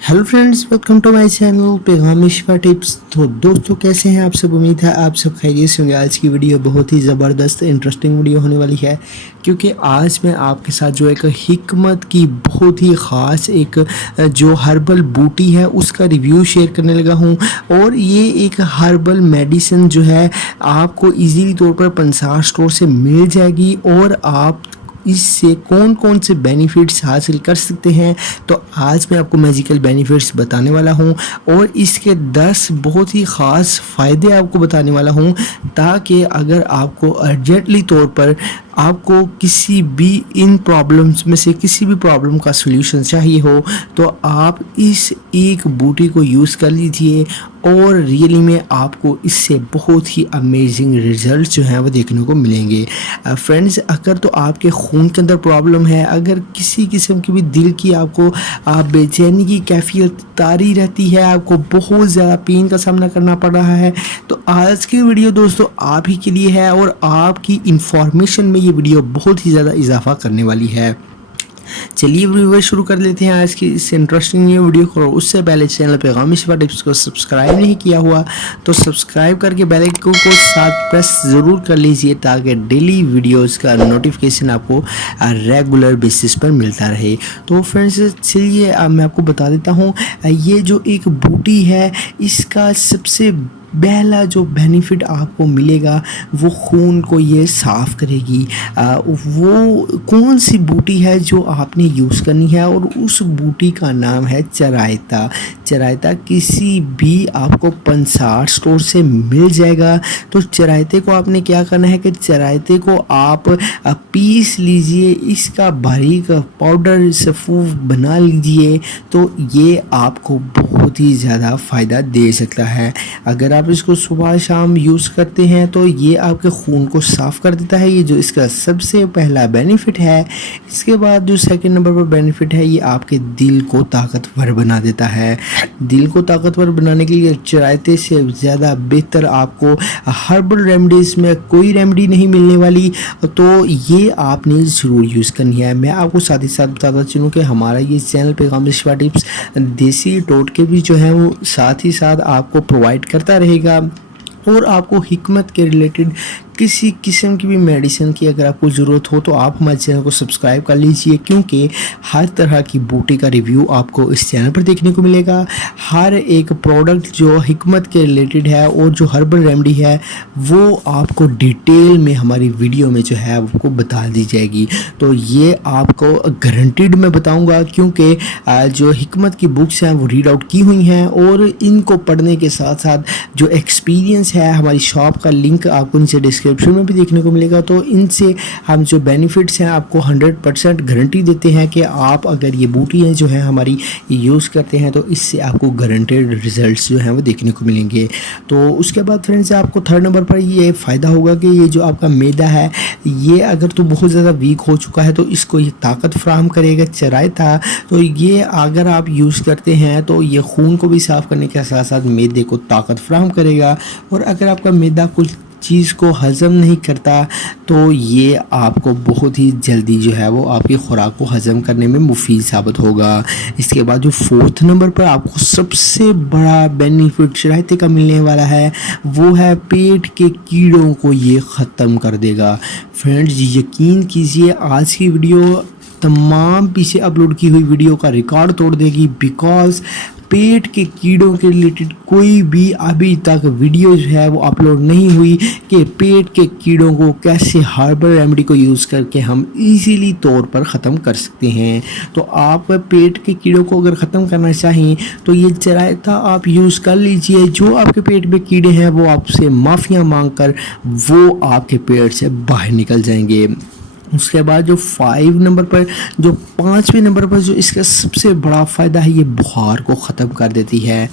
Hello friends, welcome to my channel Paigham Shifa tips. तो दोस्तों, कैसे हैं आप सब? उम्मीद है आप सब खैरियत से होंगे। आज की वीडियो बहुत ही ज़बरदस्त इंटरेस्टिंग वीडियो होने वाली है, क्योंकि आज मैं आपके साथ जो एक हिकमत की बहुत ही ख़ास एक जो हर्बल बूटी है उसका रिव्यू शेयर करने लगा हूं। और ये एक हर्बल मेडिसिन जो है आपको इजीली तौर पर पंसार स्टोर से मिल जाएगी, और आप इससे कौन कौन से बेनिफिट्स हासिल कर सकते हैं। तो आज मैं आपको मैजिकल बेनिफिट्स बताने वाला हूं, और इसके 10 बहुत ही ख़ास फ़ायदे आपको बताने वाला हूं, ताकि अगर आपको अर्जेंटली तौर पर आपको किसी भी इन प्रॉब्लम्स में से किसी भी प्रॉब्लम का सलूशन चाहिए हो, तो आप इस एक बूटी को यूज़ कर लीजिए, और रियली में आपको इससे बहुत ही अमेजिंग रिजल्ट जो हैं वो देखने को मिलेंगे। फ्रेंड्स, अगर तो आपके खून के अंदर प्रॉब्लम है, अगर किसी किस्म की भी दिल की आपको बेचैनी की कैफियत तारी रहती है, आपको बहुत ज़्यादा पेन का सामना करना पड़ रहा है, तो आज की वीडियो दोस्तों आप ही के लिए है, और आपकी इंफॉर्मेशन में ये वीडियो बहुत ही ज़्यादा इजाफा करने वाली है। चलिए वीडियो शुरू कर लेते हैं आज की इस इंटरेस्टिंग ये वीडियो को। उससे पहले चैनल पैगाम शिफा टिप्स को सब्सक्राइब नहीं किया हुआ तो सब्सक्राइब करके बेल आइकन को साथ प्रेस ज़रूर कर लीजिए, ताकि डेली वीडियोस का नोटिफिकेशन आपको रेगुलर बेसिस पर मिलता रहे। तो फ्रेंड्स, चलिए मैं आपको बता देता हूँ, ये जो एक बूटी है इसका सबसे पहला जो बेनिफिट आपको मिलेगा वो खून को ये साफ़ करेगी। वो कौन सी बूटी है जो आपने यूज़ करनी है, और उस बूटी का नाम है चरायता। चरायता किसी भी आपको पंसार स्टोर से मिल जाएगा। तो चरायते को आपने क्या करना है कि चरायते को आप पीस लीजिए, इसका बारीक पाउडर सफ़ूफ बना लीजिए, तो ये आपको बहुत ही ज़्यादा फ़ायदा दे सकता है। अगर आप इसको सुबह शाम यूज़ करते हैं तो ये आपके खून को साफ़ कर देता है, ये जो इसका सबसे पहला बेनिफिट है। इसके बाद जो सेकंड नंबर पर बेनिफिट है, ये आपके दिल को ताकतवर बना देता है। दिल को ताकतवर बनाने के लिए चरायते से ज़्यादा बेहतर आपको हर्बल रेमडीज़ में कोई रेमडी नहीं मिलने वाली, तो ये आपने ज़रूर यूज़ करनी है। मैं आपको साथ ही साथ बताता चलूँ कि हमारा ये चैनल पैगाम शिफा टिप्स देसी टोटके भी जो है वो साथ ही साथ आपको प्रोवाइड करता रहेगा, और आपको हिकमत के रिलेटेड किसी किस्म की भी मेडिसिन की अगर आपको ज़रूरत हो तो आप हमारे चैनल को सब्सक्राइब कर लीजिए, क्योंकि हर तरह की बूटी का रिव्यू आपको इस चैनल पर देखने को मिलेगा। हर एक प्रोडक्ट जो हिकमत के रिलेटेड है और जो हर्बल रेमेडी है वो आपको डिटेल में हमारी वीडियो में जो है आपको बता दी जाएगी। तो ये आपको गारंटीड मैं बताऊँगा, क्योंकि जो हिकमत की बुक्स हैं वो रीड आउट की हुई हैं, और इनको पढ़ने के साथ साथ जो एक्सपीरियंस है, हमारी शॉप का लिंक आपको नीचे डिस्क्रिप्शन में भी देखने को मिलेगा। तो इनसे हम जो बेनिफिट्स हैं आपको 100% गारंटी देते हैं कि आप अगर ये बूटियाँ जो हैं हमारी यूज़ करते हैं तो इससे आपको गारंटेड रिजल्ट्स जो हैं वो देखने को मिलेंगे। तो उसके बाद फ्रेंड्स, आपको थर्ड नंबर पर ये फ़ायदा होगा कि ये जो आपका मैदा है, ये अगर तो बहुत ज़्यादा वीक हो चुका है तो इसको ये ताकत फराहम करेगा। चरायता तो ये अगर आप यूज़ करते हैं तो ये खून को भी साफ़ करने के साथ साथ मैदे को ताकत फराहम करेगा, और अगर आपका मैदा कुछ चीज़ को हज़म नहीं करता तो ये आपको बहुत ही जल्दी जो है वो आपकी खुराक को हज़म करने में मुफीद साबित होगा। इसके बाद जो फोर्थ नंबर पर आपको सबसे बड़ा बेनिफिट चरायते का मिलने वाला है वो है पेट के कीड़ों को ये ख़त्म कर देगा। फ्रेंड्स, यकीन कीजिए आज की वीडियो तमाम पीछे अपलोड की हुई वीडियो का रिकॉर्ड तोड़ देगी, बिकॉज़ पेट के कीड़ों के रिलेटेड कोई भी अभी तक वीडियो जो है वो अपलोड नहीं हुई कि पेट के कीड़ों को कैसे हर्बल रेमेडी को यूज़ करके हम इजीली तौर पर ख़त्म कर सकते हैं। तो आप पेट के कीड़ों को अगर ख़त्म करना चाहें तो ये चरायता आप यूज़ कर लीजिए। जो आपके पेट में कीड़े हैं वो आपसे माफ़ियाँ मांग कर वो आपके पेट से बाहर निकल जाएंगे। उसके बाद जो 5वें नंबर पर जो इसका सबसे बड़ा फ़ायदा है, ये बुखार को ख़त्म कर देती है।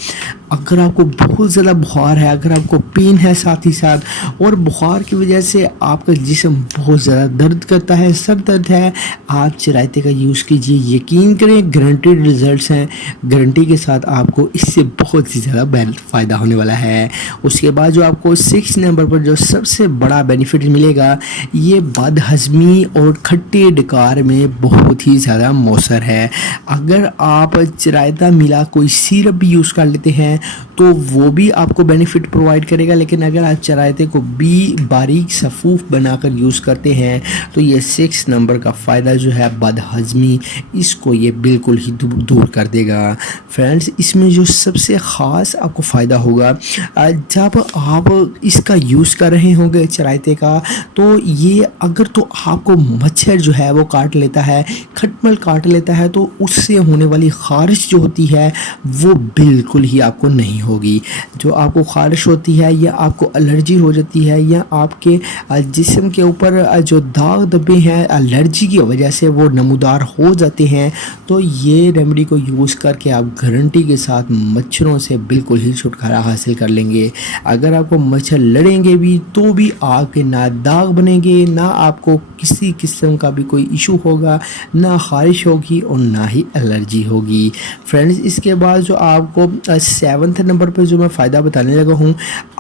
अगर आपको बहुत ज़्यादा बुखार है, अगर आपको पेन है साथ ही साथ, और बुखार की वजह से आपका जिस्म बहुत ज़्यादा दर्द करता है, सर दर्द है, आप चरायते का यूज़ कीजिए। यकीन करें, गारंटेड रिजल्ट्स हैं, गारंटी के साथ आपको इससे बहुत ही ज़्यादा फ़ायदा होने वाला है। उसके बाद जो आपको 6 नंबर पर जो सबसे बड़ा बेनिफिट मिलेगा, ये बदहज़मी اور खट्टे डकार में बहुत ही ज़्यादा मौसर है। अगर आप चरायता मिला कोई सिरप भी यूज़ कर लेते हैं तो वो भी आपको बेनिफिट प्रोवाइड करेगा, लेकिन अगर आप चरायते को भी बारीक सफ़ूफ बनाकर यूज़ करते हैं तो ये 6 नंबर का फ़ायदा जो है बदहज़मी, इसको ये बिल्कुल ही दूर कर देगा। फ्रेंड्स, इसमें जो सबसे ख़ास आपको फ़ायदा होगा जब आप इसका यूज़ कर रहे होंगे चरायते का, तो ये अगर तो आपको मच्छर जो है वो काट लेता है, खटमल काट लेता है, तो उससे होने वाली ख़ारिश जो होती है वो बिल्कुल ही आपको नहीं होगी। जो आपको ख़ारिश होती है या आपको एलर्जी हो जाती है या आपके जिस्म के ऊपर जो दाग धब्बे हैं एलर्जी की वजह से वो नमूदार हो जाते हैं, तो ये रेमेडी को यूज़ करके आप गारंटी के साथ मच्छरों से बिल्कुल ही छुटकारा हासिल कर लेंगे। अगर आपको मच्छर लड़ेंगे भी तो भी आपके ना दाग बनेंगे, ना आपको किसी किस्म का भी कोई इशू होगा, ना ख़ारिश होगी और ना ही एलर्जी होगी। फ्रेंड्स, इसके बाद जो आपको 7th नंबर पर जो मैं फ़ायदा बताने लगा हूँ,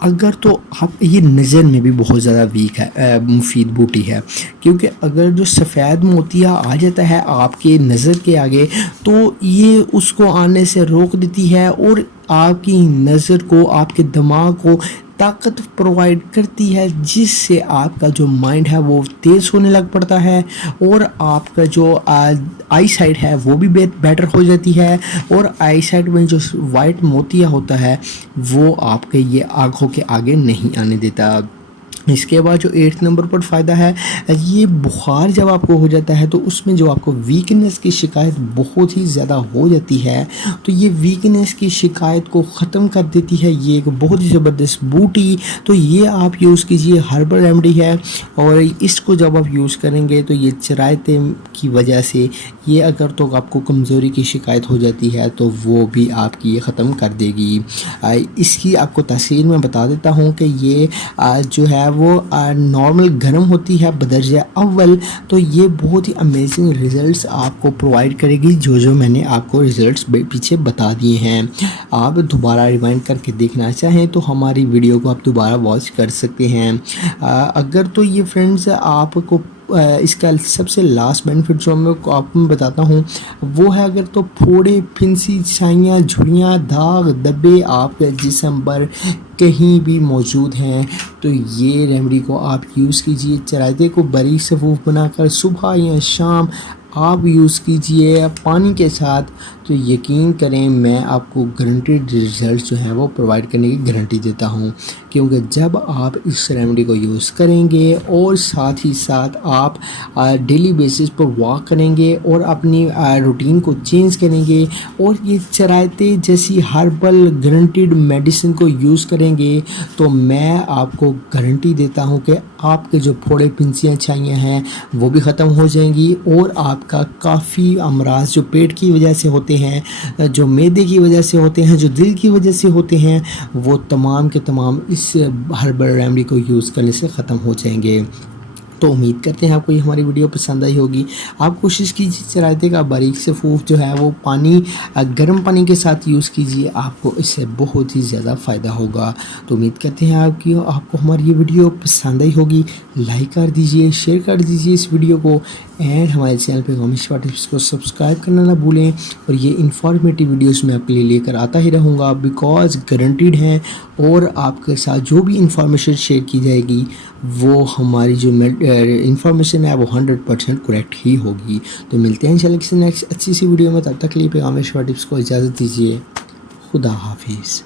अगर तो आप ये नज़र में भी बहुत ज़्यादा वीक है, मुफीद बूटी है, क्योंकि अगर जो सफ़ेद मोतिया आ जाता है आपके नज़र के आगे तो ये उसको आने से रोक देती है और आपकी नज़र को, आपके दिमाग को ताकत प्रोवाइड करती है, जिससे आपका जो माइंड है वो तेज़ होने लग पड़ता है और आपका जो आई साइट है वो भी बेटर हो जाती है और आई साइट में जो वाइट मोतिया होता है वो आपके ये आँखों के आगे नहीं आने देता। इसके बाद जो 8th नंबर पर फ़ायदा है, ये बुखार जब आपको हो जाता है तो उसमें जो आपको वीकनेस की शिकायत बहुत ही ज़्यादा हो जाती है, तो ये वीकनेस की शिकायत को ख़त्म कर देती है। ये एक बहुत ही ज़बरदस्त बूटी, तो ये आप यूज़ कीजिए, हर्बल रेमेडी है और इसको जब आप यूज़ करेंगे तो ये चरायते की वजह से ये अगर तो आपको कमज़ोरी की शिकायत हो जाती है तो वो भी आपकी ये ख़त्म कर देगी। इसकी आपको तफसील में बता देता हूँ कि ये जो है वो नॉर्मल गर्म होती है बदर्जा अव्वल, तो ये बहुत ही अमेजिंग रिज़ल्ट्स आपको प्रोवाइड करेगी, जो मैंने आपको रिज़ल्ट्स पीछे बता दिए हैं। आप दोबारा रिवाइंड करके देखना चाहें तो हमारी वीडियो को आप दोबारा वॉच कर सकते हैं। अगर तो ये फ्रेंड्स आपको इसका सबसे लास्ट बेनिफिट जो मैं आपको बताता हूँ वो है, अगर तो फोड़े, फिंसी, छाइयाँ, झुर्रियाँ, दाग धब्बे आपके जिस्म पर कहीं भी मौजूद हैं तो ये रेमेडी को आप यूज़ कीजिए। चरायते को बारीक सफ़ूफ बनाकर सुबह या शाम आप यूज़ कीजिए पानी के साथ, तो यकीन करें मैं आपको गारंटीड रिज़ल्ट जो है वो प्रोवाइड करने की गारंटी देता हूँ, क्योंकि जब आप इस रेमेडी को यूज़ करेंगे और साथ ही साथ आप डेली बेसिस पर वॉक करेंगे और अपनी रूटीन को चेंज करेंगे और ये चरायते जैसी हर्बल गारंटीड मेडिसिन को यूज़ करेंगे, तो मैं आपको गारंटी देता हूँ कि आपके जो फोड़े, पिंसियाँ, छाइयाँ हैं वो भी ख़त्म हो जाएंगी और आपका काफ़ी अमराज जो पेट की वजह से होते हैं, जो मैदे की वजह से होते हैं, जो दिल की वजह से होते हैं, वो तमाम के तमाम इस हर्बल रेमेडी को यूज़ करने से ख़त्म हो जाएंगे। तो उम्मीद करते हैं आपको ये हमारी वीडियो पसंद आई होगी। आप कोशिश कीजिए चरायते का बारीक से फूफ जो है वो पानी, गर्म पानी के साथ यूज़ कीजिए, आपको इससे बहुत ही ज़्यादा फ़ायदा होगा। तो उम्मीद करते हैं आपको हमारी ये वीडियो पसंद आई होगी। लाइक कर दीजिए, शेयर कर दीजिए इस वीडियो को एंड हमारे चैनल पे मिशवा टिप्स को सब्सक्राइब करना ना भूलें। और ये इन्फॉर्मेटिव वीडियोस मैं आपके लिए लेकर आता ही रहूँगा, बिकॉज़ गारंटीड हैं और आपके साथ जो भी इंफॉर्मेशन शेयर की जाएगी वो हमारी जो इंफॉर्मेशन है वो 100% करेक्ट ही होगी। तो मिलते हैं इंशाल्लाह किसी नेक्स्ट अच्छी सी वीडियो में, तब तक के लिए मिशवा टिप्स को इजाज़त दीजिए। खुदा हाफिज़।